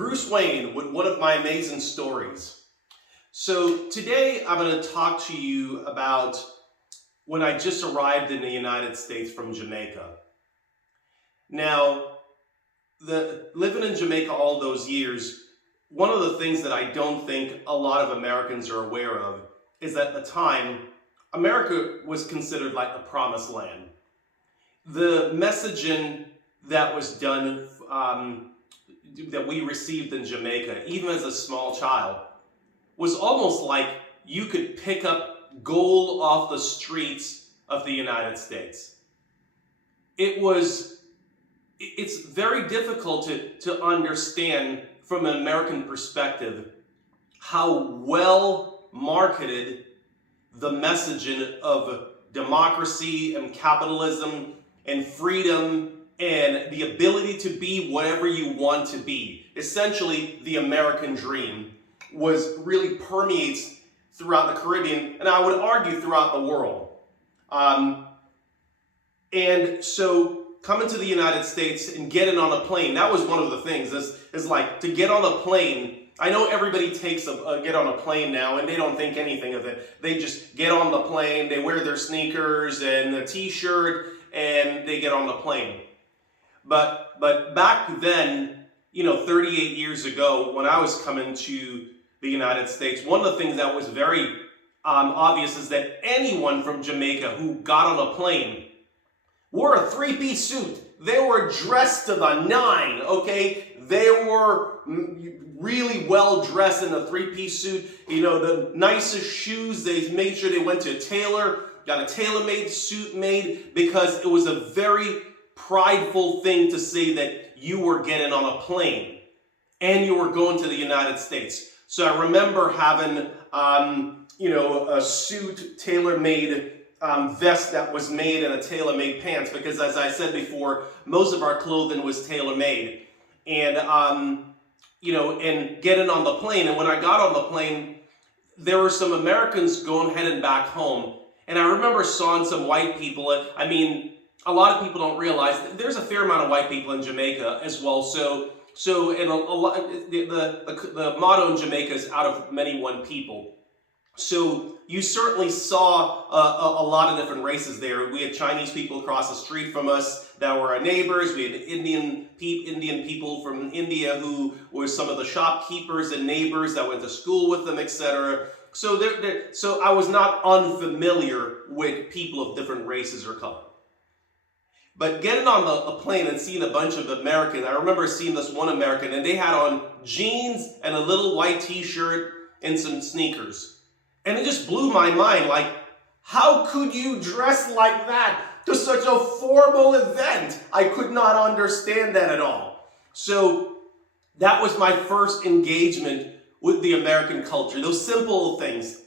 Bruce Wayne with one of my amazing stories. So today I'm going to talk to you about when I just arrived in the United States from Jamaica. Now, living in Jamaica all those years, one of the things that I don't think a lot of Americans are aware of is that at the time, America was considered like the promised land. The messaging that was done, that we received in Jamaica, even as a small child, was almost like you could pick up gold off the streets of the United States. It's very difficult to understand from an American perspective how well marketed the messaging of democracy and capitalism and freedom and the ability to be whatever you want to be. Essentially, the American dream really permeates throughout the Caribbean, and I would argue throughout the world. And so coming to the United States and getting on a plane, that was one of the things. Is like to get on a plane. I know everybody takes get on a plane now and they don't think anything of it. They just get on the plane, they wear their sneakers and a t-shirt, and they get on the plane. But back then, 38 years ago, when I was coming to the United States, one of the things that was very obvious is that anyone from Jamaica who got on a plane wore a three-piece suit. They were dressed to the nine, okay? They were really well dressed in a three-piece suit. The nicest shoes. They made sure they went to a tailor, got a tailor-made suit made, because it was a very prideful thing to say that you were getting on a plane and you were going to the United States. So I remember having, a suit, tailor-made vest that was made in a tailor-made pants, because as I said before, most of our clothing was tailor-made. And, and getting on the plane. And when I got on the plane, there were some Americans heading back home. And I remember seeing some white people. A lot of people don't realize that there's a fair amount of white people in Jamaica as well. So and the motto in Jamaica is out of many one people. So you certainly saw a lot of different races there. We had Chinese people across the street from us that were our neighbors. We had Indian people from India who were some of the shopkeepers and neighbors that went to school with them, etc. So I was not unfamiliar with people of different races or color. But getting on a plane and seeing a bunch of Americans, I remember seeing this one American, and they had on jeans and a little white t-shirt and some sneakers. And it just blew my mind, like, how could you dress like that to such a formal event? I could not understand that at all. So that was my first engagement with the American culture, those simple things.